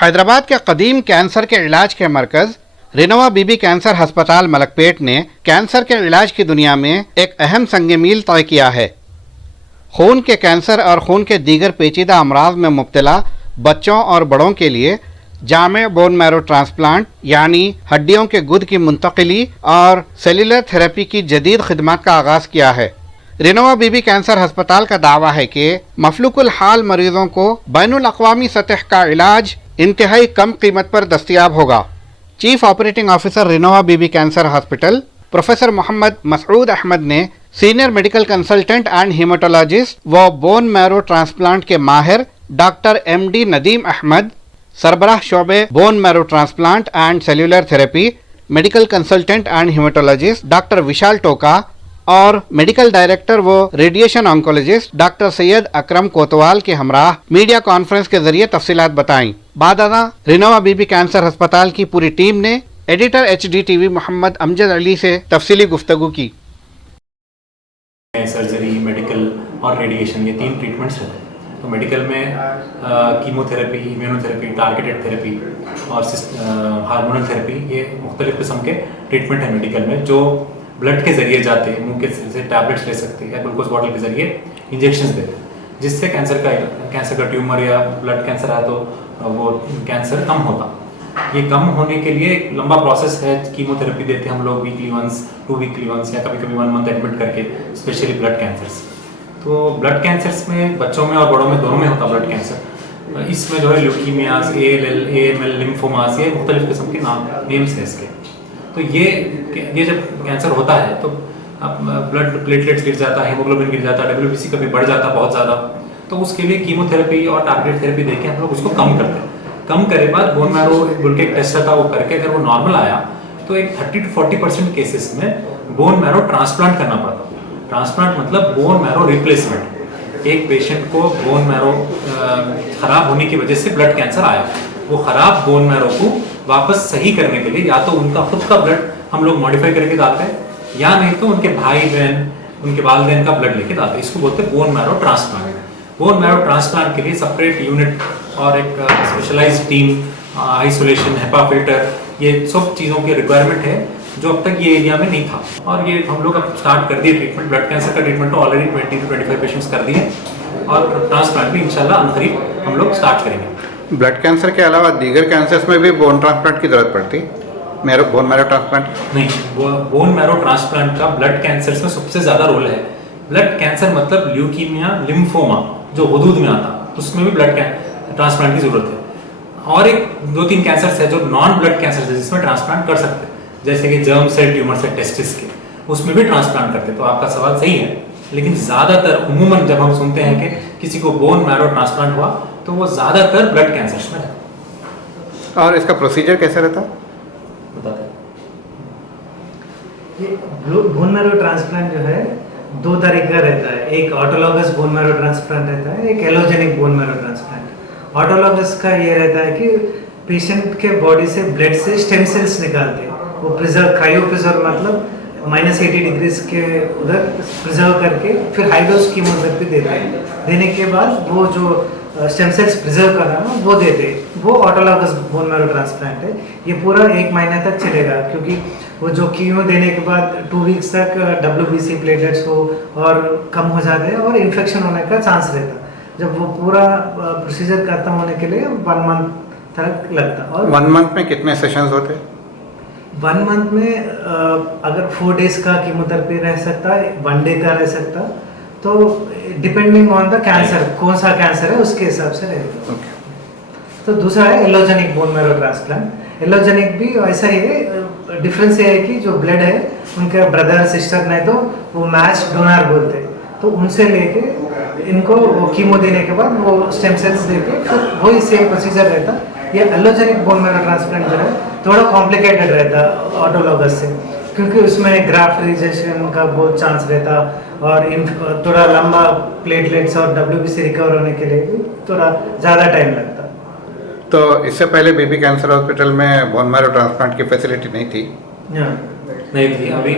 हैदराबाद के कदीम कैंसर के इलाज के मरकज रिनोवा बीबी कैंसर अस्पताल मलकपेट ने कैंसर के इलाज की दुनिया में एक अहम संग मील तय किया है। खून के कैंसर और खून के दीगर पेचीदा अमराज में मुब्तला बच्चों और बड़ों के लिए जामे बोन मैरो ट्रांसप्लांट यानी हड्डियों के गुद की मुंतकिली और सेल्यूलर थेरेपी की जदीद खिदमत का आगाज़ किया है। रिनोवा बीबी कैंसर अस्पताल का दावा है कि मफलूकुल हाल मरीजों को बैनुल अक़वामी सतह का इलाज इंतहाई कम कीमत पर दस्तयाब होगा। Chief operating officer Renova Bibi cancer hospital professor Mohammed Masood Ahmed ने senior medical consultant and hematologist व बोन मैरो ट्रांसप्लांट के माहिर डॉक्टर MD नदीम अहमद, सरबराह शोबे bone marrow transplant and cellular therapy medical consultant and hematologist doctor Vishal Toka और मेडिकल डायरेक्टर व radiation oncologist doctor Syed Akram Kotwal के हमराह media conference के जरिए तफसीलात बताईं। बादाना रिनोवा बीबी कैंसर अस्पताल की पूरी टीम ने एडिटर HDTV मोहम्मद अमजद अली से तफसीली गुफ्तगू की। सर्जरी, मेडिकल और रेडिएशन, ये 3 ट्रीटमेंट्स रहते हैं। तो मेडिकल में कीमोथेरेपी, इम्यूनोथेरेपी, टारगेटेड थेरेपी और हार्मोनल थेरेपी, ये मुख्तलिफ किस्म के ट्रीटमेंट है मेडिकल में, जो ब्लड के जरिए जाते हैं। मुंह के से टैबलेट्स ले सकते हैं या ग्लूकोज बॉटल के जरिए इंजेक्शंस देते हैं, जिससे कैंसर का ट्यूमर या ब्लड कैंसर है तो वो कैंसर कम होता। ये कम होने के लिए एक लंबा प्रोसेस है। कीमोथेरेपी देते हैं हम लोग वीकली वंस, 2 वीकली वंस या कभी कभी 1 मंथ एडमिट करके, स्पेशली ब्लड कैंसर्स। तो ब्लड कैंसर्स में बच्चों में और बड़ों में दोनों में होता ब्लड कैंसर। इसमें जो है ल्यूकीमियाज, ALL, AML, लिम्फोमास, ये मुख्तलिफ किस्म के नेम्स हैं इसके। तो ये जब कैंसर होता है तो ब्लड प्लेटलेट्स गिर जाता है, हीमोग्लोबिन गिर जाता है, WBC कभी बढ़ जाता है बहुत ज़्यादा। तो उसके लिए कीमोथेरेपी और टारगेटेड थेरेपी देके हम लोग उसको कम करते हैं। कम करे बाद बोन मैरो बोल के एक टेस्ट था, वो करके अगर वो नॉर्मल आया तो एक 30 to 40% केसेस में बोन मैरो ट्रांसप्लांट करना पड़ता। ट्रांसप्लांट मतलब बोन मैरो रिप्लेसमेंट। एक पेशेंट को बोन मैरो खराब होने की वजह से ब्लड कैंसर आया, वो खराब बोन मैरो को वापस सही करने के लिए या तो उनका खुद का ब्लड हम लोग मॉडिफाई करके डालते हैं या नहीं तो उनके भाई बहन, उनके वालिदैन का ब्लड लेके डालते हैं। इसको बोलते हैं bone marrow transplant. Bone marrow transplant के लिए सेपरेट यूनिट और एक specialised team, isolation, HEPA filter, ये सब चीज़ों की रिक्वायरमेंट है जो अब तक ये एरिया में नहीं था। और ये हम लोग अब स्टार्ट कर दिए ट्रीटमेंट। ब्लड कैंसर का ट्रीटमेंट तो ऑलरेडी 20 to 25 पेशेंट्स कर दिए और ट्रांसप्लांट भी इंशाल्लाह अनकरीब हम लोग स्टार्ट करेंगे। ब्लड कैंसर के अलावा दीगर कैंसर्स में भी बोन ट्रांसप्लांट की जरूरत पड़ती? बोन मैरो ट्रांसप्लांट नहीं, बोन मैरो ट्रांसप्लांट का ब्लड कैंसर में सबसे ज़्यादा रोल है। ब्लड कैंसर मतलब ल्यूकीमिया, लिम्फोमा जो हुदूद में आता, उसमें भी ब्लड ट्रांसप्लांट की जरूरत है। और एक 2-3 कैंसर है जो नॉन ब्लड कैंसर है जिसमें ट्रांसप्लांट कर सकते हैं, जैसे कि जर्म सेल ट्यूमर से टेस्टिस के, उसमें भी ट्रांसप्लांट करते हैं। तो आपका सवाल सही है, लेकिन ज़्यादातर उमूमन जब हम सुनते हैं कि किसी को बोन मैरो ट्रांसप्लांट हुआ तो वो ज़्यादातर ब्लड कैंसर में है। और इसका प्रोसीजर कैसे रहता? बताते हैं। ये बोन मैरो ट्रांसप्लांट जो है 2 तरीका रहता है। एक ऑटोलॉगस बोन मैरो ट्रांसप्लांट रहता है, एक allogenic bone marrow transplant. Autologous का ये रहता है कि पेशेंट के बॉडी से ब्लड से स्टेम सेल्स निकालते हैं, वो प्रिजर्व, क्रायो प्रिजर्व मतलब -80 डिग्रीज के उधर प्रिजर्व करके फिर हाई डोज कीमोथेरेपी देते हैं। देने के बाद वो जो स्टेम सेल्स प्रिजर्व कर रहा है वो देते हैं, वो ऑटोलॉगस बोन मैरो ट्रांसप्लांट है। ये पूरा 1 महीने तक चलेगा, क्योंकि वो जो कीमो देने के बाद 2 वीक्स तक WBC प्लेटलेट्स हो और कम हो जाते हैं और इन्फेक्शन होने का चांस रहता है। जब वो पूरा प्रोसीजर खत्म होने के लिए 1 मंथ तक लगता। और 1 मंथ में कितने सेशंस होते? 1 मंथ में अगर 4 डेज का कीमोथेरेपी रह सकता है, 1 डे का रह सकता, तो डिपेंडिंग ऑन द कैंसर, कौन सा कैंसर है उसके हिसाब से रहेगा। तो दूसरा है allogenic bone marrow transplant. Allogenic भी ऐसा ही है, डिफरेंस ये है कि जो ब्लड है उनके ब्रदर सिस्टर नहीं तो वो मैच डोनर बोलते हैं, तो उनसे लेके इनको वो कीमो देने के बाद वो स्टेम सेल्स देके फिर वही सेम प्रोसीजर रहता। ये एलोजेनिक बोन मैरो ट्रांसप्लांट जो है थोड़ा कॉम्प्लिकेटेड रहता ऑटोलॉगस से, क्योंकि उसमें ग्राफ्ट रिजेक्शन का बहुत चांस रहता और थोड़ा लंबा प्लेटलेट्स और WBC रिकवर होने के लिए भी थोड़ा ज़्यादा टाइम लगता। तो इससे पहले बीबी कैंसर हॉस्पिटल में बोन मैरो ट्रांसप्लांट की फैसिलिटी नहीं थी? नहीं थी, अभी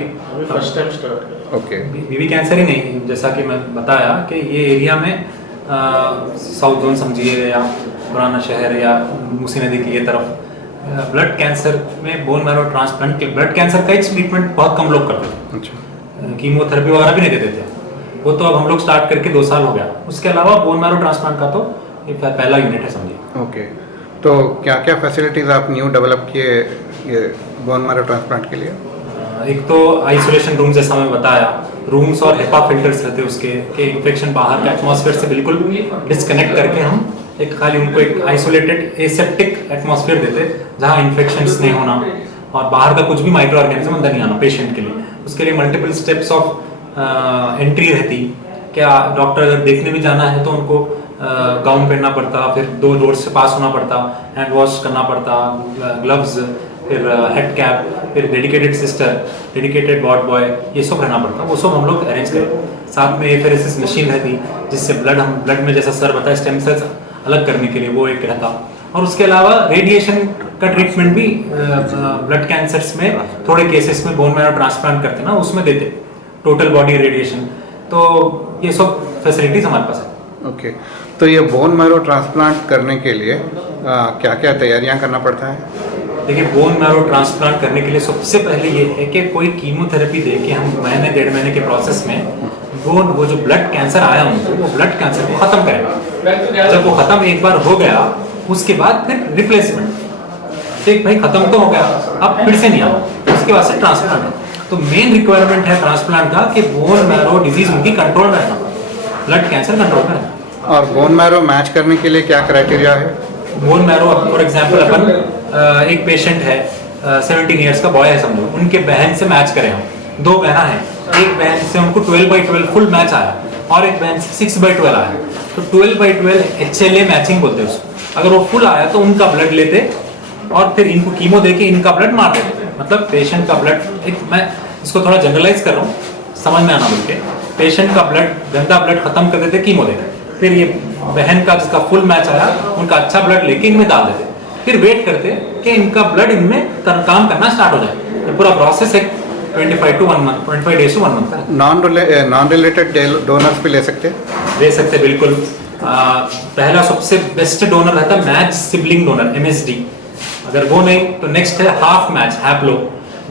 first time start. Okay. BB cancer ही नहीं, जैसा कि मैं बताया कि ये एरिया में साउथ जोन समझिए या पुराना शहर या मूसी नदी की ये तरफ ब्लड कैंसर में बोन मैरो ट्रांसप्लांट के ब्लड कैंसर का ही ट्रीटमेंट बहुत कम लोग करते थे। अच्छा। कीमोथेरेपी वगैरह भी नहीं देते थे, वो तो अब हम लोग स्टार्ट करके 2 साल हो गया। उसके अलावा बोन मैरो ट्रांसप्लांट का तो ये पहला यूनिट है समझिए। ओके, तो क्या क्या फैसिलिटीज़ आप न्यू डेवलप किए ये बोन मैरो ट्रांसप्लांट के लिए? एक तो आइसोलेशन रूम जैसा मैं बताया, रूम्स और हेपा फिल्टर्स रहते उसके कि इन्फेक्शन बाहर के एटमॉस्फेयर से बिल्कुल डिस्कनेक्ट करके हम एक खाली उनको एक आइसोलेटेड एसेप्टिक एटमॉस्फेयर देते जहाँ इन्फेक्शंस नहीं होना और बाहर का कुछ भी माइक्रो ऑर्गेनिज्म अंदर नहीं आना पेशेंट के लिए। उसके लिए मल्टीपल स्टेप्स ऑफ एंट्री रहती। क्या डॉक्टर अगर देखने भी जाना है तो उनको गाउन पहनना पड़ता, फिर 2 डोर्स से पास होना पड़ता, हैंड वॉश करना पड़ता, ग्लव्स, फिर हेड कैप, फिर dedicated sister, dedicated ward boy, ये सब रहना पड़ता। वो सब हम लोग अरेंज करें। साथ में एफेरेसिस मशीन रहती जिससे ब्लड में जैसा सर बताया स्टेम सेल्स अलग करने के लिए वो एक रहता। और उसके अलावा रेडिएशन का ट्रीटमेंट भी ब्लड कैंसर्स में थोड़े केसेस में बोन मैरो ट्रांसप्लांट करते ना उसमें देते, टोटल बॉडी रेडिएशन। तो ये सब फैसिलिटीज हमारे पास है। ओके, तो ये बोन मैरो ट्रांसप्लांट करने के लिए क्या क्या तैयारियां करना पड़ता है? देखिए, बोन मैरो ट्रांसप्लांट करने के लिए सबसे पहले ये है कि कोई कीमोथेरेपी दे के हम महीने 1.5 महीने के प्रोसेस में वो जो ब्लड कैंसर आया उनको वो ब्लड कैंसर को खत्म करेगा। जब वो खत्म एक बार हो गया उसके बाद फिर रिप्लेसमेंट। एक भाई खत्म तो हो गया, अब फिर से नहीं आना, उसके बाद से ट्रांसप्लांट है। तो मेन रिक्वायरमेंट है ट्रांसप्लांट का कि बोन मैरो डिजीज उनकी कंट्रोल में रहना, ब्लड कैंसर कंट्रोल में रहना। और बोन मैरो मैच करने के लिए क्या क्राइटेरिया है? बोन मैरो फॉर एग्जांपल अपन एक पेशेंट है 17 इयर्स का बॉय है समझो, उनके बहन से मैच करें हम। 2 बहना है, एक बहन से उनको 12/12 फुल मैच आया और एक बहन से 6/12 आया, तो 12/12 HLA मैचिंग बोलते हैं उसको। अगर वो फुल आया तो उनका ब्लड लेते और फिर इनको कीमो देके इनका ब्लड मार देते। मतलब पेशेंट का ब्लड, एक मैं इसको थोड़ा जनरलाइज कर रहा हूँ समझ में आना बोल के, पेशेंट का ब्लड गंदा ब्लड खत्म कर देते कीमो देते, फिर ये बहन का जिसका फुल मैच आया उनका अच्छा ब्लड लेके इनमें डाल देते, फिर वेट करते कि इनका ब्लड इनमें काम करना स्टार्ट हो जाए। ये पूरा प्रोसेस है 25 to 1 month, 25 days to 1 month का। नॉन रिलेटेड डोनर्स भी ले सकते? ले सकते बिल्कुल। पहला सबसे बेस्ट डोनर रहता है मैच सिबलिंग डोनर MSD। अगर वो नहीं तो नेक्स्ट है हाफ मैच हैप्लो,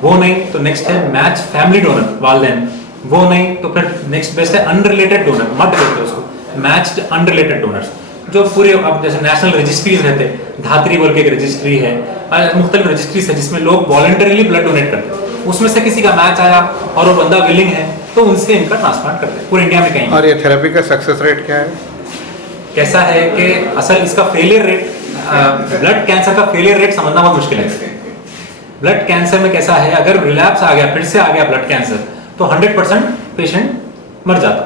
वो नहीं तो नेक्स्ट है मैच फैमिली डोनर वालदेन, वो नहीं तो फिर नेक्स्ट बेस्ट है अनरिलेटेड डोनर, मत बोलते उसको, मैच्ड अनरिलेटेड डोनर्स जो पूरे अब जैसे नेशनल रजिस्ट्रीज रहते, धात्री बोल के एक रजिस्ट्री है, मुख्तलिफ रजिस्ट्रीज है जिसमें लोग वॉलंटरीली ब्लड डोनेट करते हैं, उसमें से किसी का मैच आया और वो बंदा विलिंग है तो उनसे इनका ट्रांसप्लांट करते हैं पूरे इंडिया में कहीं। और ये थेरेपी का सक्सेस रेट क्या है? कैसा है कि असल इसका फेलियर रेट, ब्लड कैंसर का फेलियर रेट समझना बहुत मुश्किल है। ब्लड कैंसर में कैसा है, अगर रिलैप्स आ गया, फिर से आ गया ब्लड कैंसर, तो 100% पेशेंट मर जाता।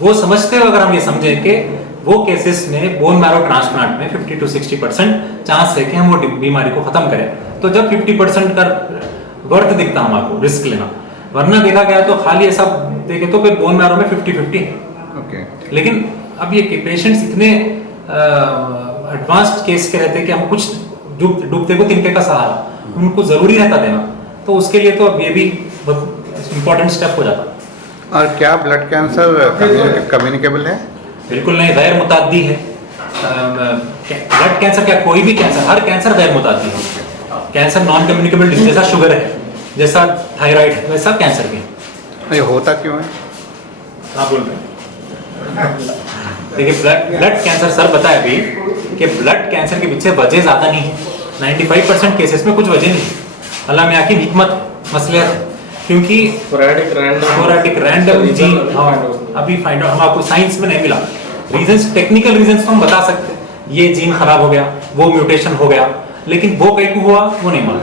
वो समझते हो, अगर हम ये समझें कि वो केसेस में बोन मैरो ट्रांसप्लांट में 50 to 60% चांस है कि हम वो बीमारी को खत्म करें, तो जब 50% का वर्थ दिखता हमको रिस्क लेना, वरना देखा गया तो खाली ऐसा देखे तो फिर बोन मैरो में 50-50 है। ओके, लेकिन अब ये पेशेंट्स इतने एडवांस्ड केस के रहते हैं कि हम कुछ डूबते को तिनके का सहारा, उनको जरूरी रहता देना, तो उसके लिए तो अब ये भी बहुत इंपॉर्टेंट स्टेप हो जाता। और क्या ब्लड कैंसर कम्युनिकेबल है? बिल्कुल नहीं, गैर मुताद्दी है। ब्लड कैंसर क्या, कोई भी कैंसर, हर कैंसर गैर मुताद्दी है। कैंसर नॉन कम्युनिकेबल डिजीज, जैसा शुगर है, जैसा थायराइड है, वैसा कैंसर भी है। ये होता क्यों है? आप बोल रहे हैं देखिए, ब्लड कैंसर सर बताया अभी कि ब्लड कैंसर के पीछे वजह ज्यादा नहीं है, 95% केसेस में कुछ वजह नहीं, अल्लाह में आकी हिकमत मसलियत है, क्योंकि स्पोरेडिक रैंडम जीन अभी फाइंड आउट, हम आपको साइंस में नहीं मिला रीजंस, टेक्निकल रीजंस तो हम बता सकते हैं, ये जीन खराब हो गया, वो म्यूटेशन हो गया, लेकिन वो कहीं को हुआ वो नहीं मालूम।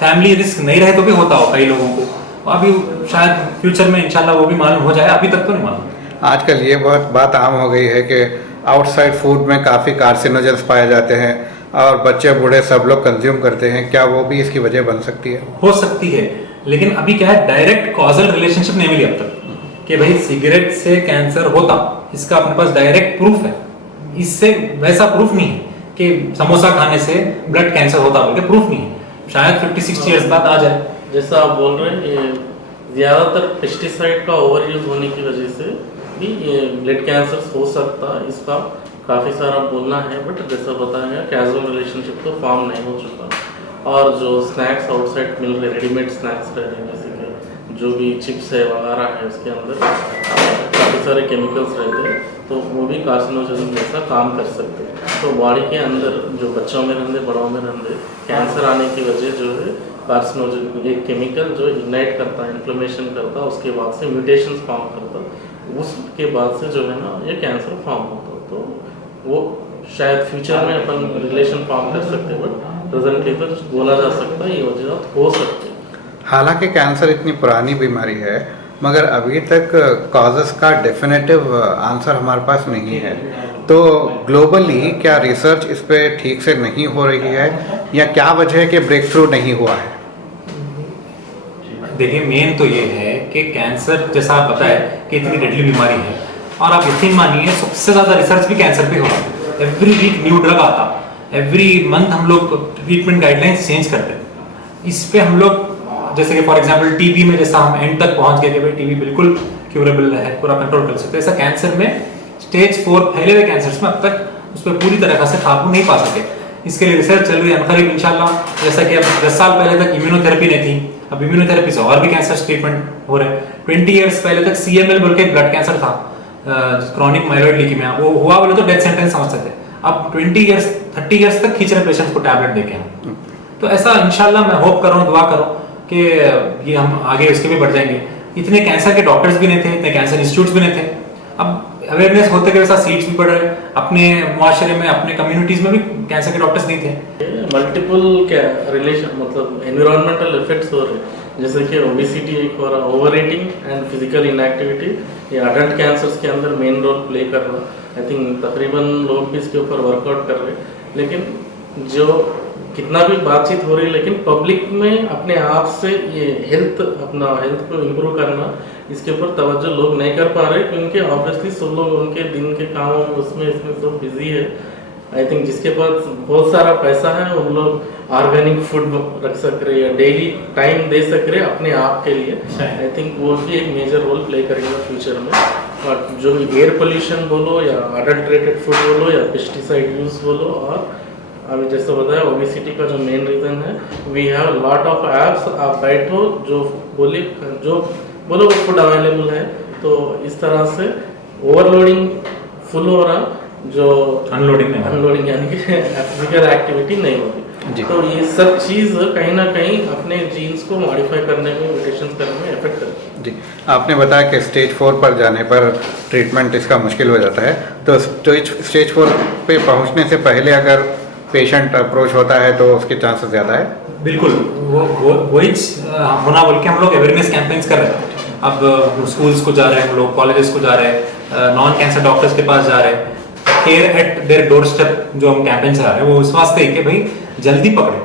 फैमिली रिस्क नहीं रहे तो भी होता हो कई लोगों को, अभी शायद फ्यूचर में इंशाल्लाह वो भी मालूम हो जाए, अभी तक तो नहीं मालूम। आजकल ये बहुत बात आम हो गई है कि आउटसाइड फूड में काफ़ी कार्सिनोजेंस पाए जाते हैं और बच्चे बूढ़े सब लोग कंज्यूम करते हैं, क्या वो भी इसकी वजह बन सकती है? हो सकती है, लेकिन अभी क्या है, डायरेक्ट कॉजल रिलेशनशिप नहीं मिली अब तक कि भाई सिगरेट से कैंसर होता, इसका अपने पास डायरेक्ट प्रूफ है। इससे वैसा प्रूफ नहीं है कि समोसा खाने से ब्लड कैंसर होता, बोल के प्रूफ नहीं है, शायद 50-60 ईयर्स बाद आ जाए। जैसा आप बोल रहे हैं, ज़्यादातर पेस्टिसाइड का ओवर यूज होने की वजह से भी ये ब्लड कैंसर हो सकता है, इसका काफ़ी सारा बोलना है, बट जैसा बताया गया कैजुअल रिलेशनशिप तो फॉर्म नहीं हो चुका। और जो स्नैक्स आउटसाइड मिल रहे, रेडीमेड स्नैक्स रह रहे हैं, जैसे कि जो भी चिप्स है वगैरह है, उसके अंदर काफ़ी सारे केमिकल्स रहते हैं, तो वो भी कार्सिनोजन जैसा काम कर सकते हैं। तो बॉडी के अंदर जो बच्चों में रहते, बड़ों में रहते, कैंसर आने की वजह जो है कार्सिनोजन, एक केमिकल जो इग्नाइट करता है, इन्फ्लेमेशन करता है, उसके बाद से म्यूटेशंस फॉर्म करता है, उसके बाद से जो है ना ये कैंसर फॉर्म होता है। तो वो शायद फ्यूचर में अपन रिलेशन फॉर्म कर सकते हैं, बट प्रेजेंटली तो बोला जा सकता है ये वजह हो सकती है। हालांकि कैंसर इतनी पुरानी बीमारी है, मगर अभी तक कॉजेस का डेफिनेटिव आंसर हमारे पास नहीं है। तो ग्लोबली क्या रिसर्च इस पे ठीक से नहीं हो रही है, या क्या वजह है कि ब्रेक थ्रू नहीं हुआ है? देखिए, मेन तो ये है कि कैंसर जैसा आप बताए कि इतनी डेडली बीमारी है, और आप यकीन मानिए सबसे ज़्यादा रिसर्च भी कैंसर पे हो रहा है। एवरी वीक न्यू ड्रग आता, एवरी मंथ हम लोग ट्रीटमेंट गाइडलाइंस चेंज करते हैं। इस पे हम लोग जैसे कि फॉर एग्जांपल टीबी में जैसा हम एंड तक पहुंच गए कि भाई टीबी बिल्कुल क्यूरेबल है, पूरा कंट्रोल कर सकते हैं, ऐसा कैंसर में स्टेज 4 फैले हुए कैंसर्स में अब तक उस पर पूरी तरह से काबू नहीं पा सके। इसके लिए रिसर्च चल रही है अनकरीब इंशाल्लाह। जैसा कि अब 10 साल पहले तक इम्यूनोथेरेपी नहीं थी, अब इम्यूनोथेरेपी से और भी कैंसर ट्रीटमेंट हो रहे हैं। 20 ईयर्स पहले तक CML बोल के ब्लड कैंसर था, क्रॉनिक माइलॉइड ल्यूकेमिया, वो हुआ बोले तो डेथ सेंटेंस समझ सकते। अब 30 ईयर्स तक खींच रहे पेशेंट्स को टैबलेट देके हम। तो ऐसा इंशाल्लाह मैं होप कर रहा हूँ, दुआ करो कि ये हम आगे उसके भी बढ़ जाएंगे। इतने कैंसर के डॉक्टर्स भी नहीं थे, इतने कैंसर इंस्टीट्यूट्स भी नहीं थे। अब अवेयरनेस होते के वैसा सीट्स भी बढ़ रहे, अपने मुआशरे में, अपने कम्युनिटीज में भी कैंसर के डॉक्टर्स नहीं थे। मल्टीपल क्या रिलेशन, मतलब एनवायरमेंटल इफेक्ट्स हो रहे, जैसे कि ओबेसिटी एक हो रहा, over eating and physical inactivity, ये अडल्ट कैंसर्स के अंदर मेन रोल प्ले कर रहा। आई थिंक तकरीबन लोग भी इसके ऊपर वर्कआउट कर रहे, लेकिन जो कितना भी बातचीत हो रही है, लेकिन पब्लिक में अपने आप से ये अपना हेल्थ को इम्प्रूव करना, इसके ऊपर तवज्जो लोग नहीं कर पा रहे, क्योंकि ऑब्वियसली सब लोग उनके दिन के कामों में उसमें इसमें सब बिजी है। आई थिंक जिसके पास बहुत सारा पैसा है उन लोग ऑर्गेनिक फूड रख सक रहे या डेली टाइम दे सक रहे अपने आप के लिए। आई थिंक वो भी एक मेजर रोल प्ले करेगा फ्यूचर में। और जो एयर पोल्यूशन बोलो या अडल्ट्रेटेड फूड बोलो या पेस्टिसाइड यूज बोलो, और अभी जैसे बताया ओबेसिटी का जो मेन रीजन है, we have lot of apps, आप बैठो जो बोलो वो फूड अवेलेबल है। तो इस तरह से ओवरलोडिंग फुल हो रहा, जो अनलोडिंग यानी कि फिजिकल एक्टिविटी नहीं होती। तो ये सब चीज़ कहीं ना कहीं अपने जीन्स को मॉडिफाई करने में, म्यूटेशंस करने में इफेक्ट करती है। जी, आपने बताया कि स्टेज 4 पर जाने पर ट्रीटमेंट इसका मुश्किल हो जाता है। तो स्टेज 4 पे पहुंचने से पहले अगर पेशेंट अप्रोच होता है तो उसके चांसेस ज़्यादा है? बिल्कुल, वही होना बोल के हम लोग अवेयरनेस कैंपेन्स कर रहे हैं। अब स्कूल्स को जा रहे हैं हम लोग, कॉलेजेस को जा रहे हैं, नॉन कैंसर डॉक्टर्स के पास जा रहे हैं, care at their door step जो हम कैंपेन चला रहे हैं वो इस वास्ते है कि भाई जल्दी पकड़े,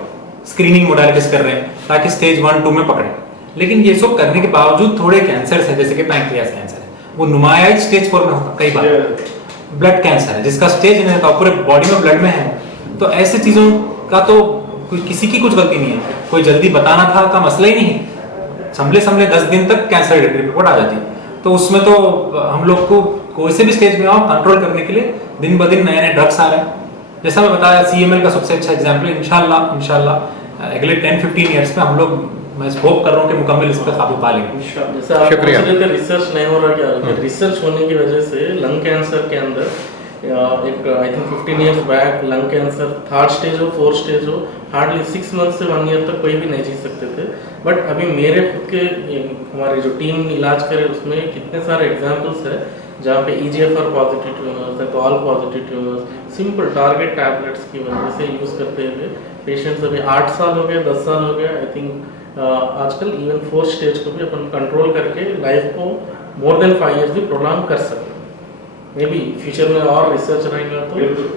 स्क्रीनिंग मोडालिटीज कर रहे हैं ताकि स्टेज 1-2 में पकड़े। लेकिन ये सब करने के बावजूद थोड़े कैंसर है, जैसे कि पैंक्रियास कैंसर है, वो नुमाया स्टेज 4 में होता, कई बार ब्लड कैंसर है जिसका स्टेज नहीं रहता, पूरे बॉडी में ब्लड में है। तो ऐसे चीजों का तो किसी की कुछ गलती नहीं है, कोई जल्दी बताना था का मसला ही नहीं, संभले 10 दिन तक कैंसर रिपोर्ट आ जाती। तो उसमें तो हम लोग को कोई से भी स्टेज में आओ कंट्रोल करने के लिए दिन ब दिन नए ड्रग्स आ रहे हैं। जैसा मैं बताया CML का सबसे अच्छा एग्जाम्पल, इंशाल्लाह अगले 10-15 ईयर्स में हम लोग, मैं होप कर रहा हूँ कि मुकम्मल इस पर काबू पा लेंगे। जैसे आप पूछ रहे थे रिसर्च नहीं हो रहा, क्या रिसर्च होने की वजह से लंग कैंसर के अंदर एक I think 15 years back lung cancer 3rd stage हो 4th स्टेज हो, हार्डली 6 मंथ से 1 ईयर तक कोई भी नहीं जी सकते थे। बट अभी मेरे खुद के हमारी जो टीम इलाज करे उसमें कितने सारे एग्जांपल्स है जहाँ पे EGFR पॉजिटिव ट्यूमर्स है, call positive tumours, simple target tablets की वजह से यूज़ करते हुए पेशेंट्स अभी 8 साल हो गए, 10 साल हो गया। आई थिंक आजकल इवन 4th स्टेज को भी अपन कंट्रोल करके लाइफ को मोर देन 5 ईयर्स भी प्रोलॉन्ग कर सकते हैं। मे बी फ्यूचर में और रिसर्च रहेगा तो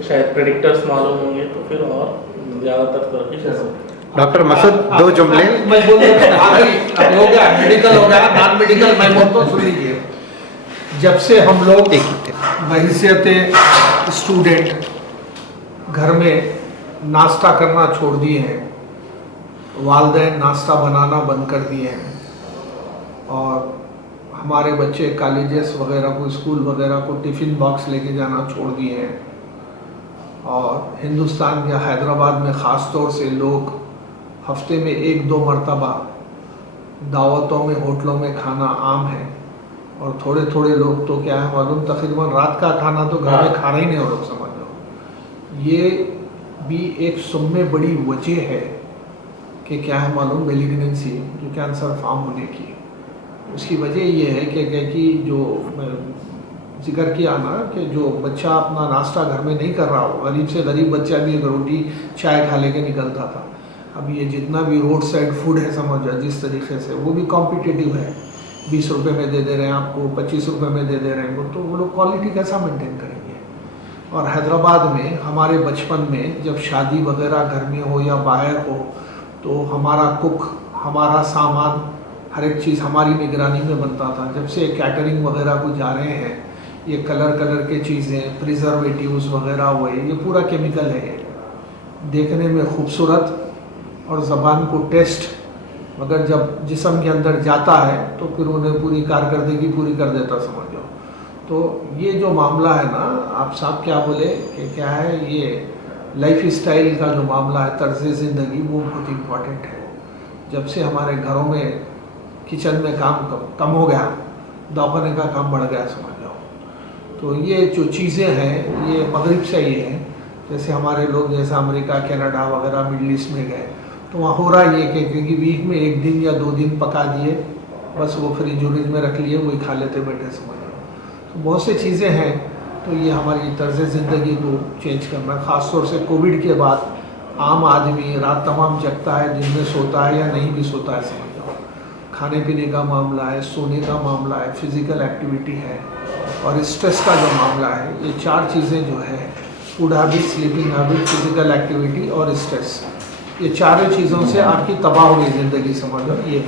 शायद प्रेडिक्टर्स मालूम होंगे तो फिर और ज़्यादातर तरक्की कर सकते हैं। डॉक्टर मसूद, 2 जुमले मैं बोल रहा हूँ, हो गया मेडिकल, हो गया नॉन मेडिकल, मैं बोलता हूँ सुन लीजिए। जब से हम लोग बहैसियत स्टूडेंट घर में नाश्ता करना छोड़ दिए हैं, वालिदैन नाश्ता बनाना बंद कर दिए हैं, और हमारे बच्चे कॉलेजेस वगैरह को, स्कूल वगैरह को टिफ़िन बॉक्स लेके जाना छोड़ दिए हैं, और हिंदुस्तान या हैदराबाद में ख़ास तौर से लोग हफ्ते में 1-2 मरतबा दावतों में, होटलों में खाना आम है। और थोड़े थोड़े लोग तो क्या है मालूम, तकरीबन रात का खाना तो घर में खाना ही नहीं हो, लोग समझ लो। ये भी एक सुम्मे बड़ी वजह है कि क्या है मालूम, मेलिग्नेंसी, जो कैंसर फॉर्म होने की। उसकी वजह ये है कि जो जिक्र किया ना कि जो बच्चा अपना नाश्ता घर में नहीं कर रहा हो, गरीब से गरीब बच्चा भी एक रोटी चाय खा लेके निकलता था। अब ये जितना भी रोड साइड फूड है, समझ जाओ जिस तरीके से, वो भी कॉम्पिटिटिव है। 20 रुपये में दे रहे हैं आपको, 25 रुपये में दे रहे हैं, तो वो लोग क्वालिटी कैसा मेंटेन करेंगे। और हैदराबाद में हमारे बचपन में जब शादी वगैरह घर में हो या बाहर हो, तो हमारा कुक, हमारा सामान, हर एक चीज़ हमारी निगरानी में बनता था। जब से कैटरिंग वगैरह को जा रहे हैं, ये कलर के चीज़ें, प्रिजर्वेटिव्स वगैरह हुए, ये पूरा केमिकल है। देखने में खूबसूरत और ज़बान को टेस्ट, मगर जब जिस्म के अंदर जाता है तो फिर उन्हें पूरी कारकर्दगी पूरी कर देता, समझ लो। तो ये जो मामला है ना, आप साहब क्या बोले कि क्या है, ये लाइफ स्टाइल का जो मामला है, तर्ज ज़िंदगी, वो बहुत इम्पॉर्टेंट है। जब से हमारे घरों में किचन में काम कम हो गया, दवाखाने का काम बढ़ गया, समझ लो। तो ये जो चीज़ें हैं ये मगरिब से ही हैं। जैसे हमारे लोग जैसे अमेरिका, कनाडा वगैरह मिडल ईस्ट में गए, तो वहाँ हो रहा ये कि वीक में 1 दिन या 2 दिन पका दिए, बस वो फ्रिज व्रिज में रख लिए, वही खा लेते बैठे, समझ लो। तो बहुत सी चीज़ें हैं। तो ये हमारी तर्ज ज़िंदगी को चेंज करना, ख़ास तौर से कोविड के बाद आम आदमी रात तमाम जगता है, दिन में सोता है या नहीं भी सोता है, समझ लो। खाने पीने का मामला है, सोने का मामला है, फिज़िकल एक्टिविटी है और स्ट्रेस का जो मामला है, ये 4 चीज़ें जो है, food habit, sleeping habit, physical activity और स्ट्रेस, ये चारों चीज़ों से आपकी तबाह हो गई ज़िंदगी, समझ लो ये।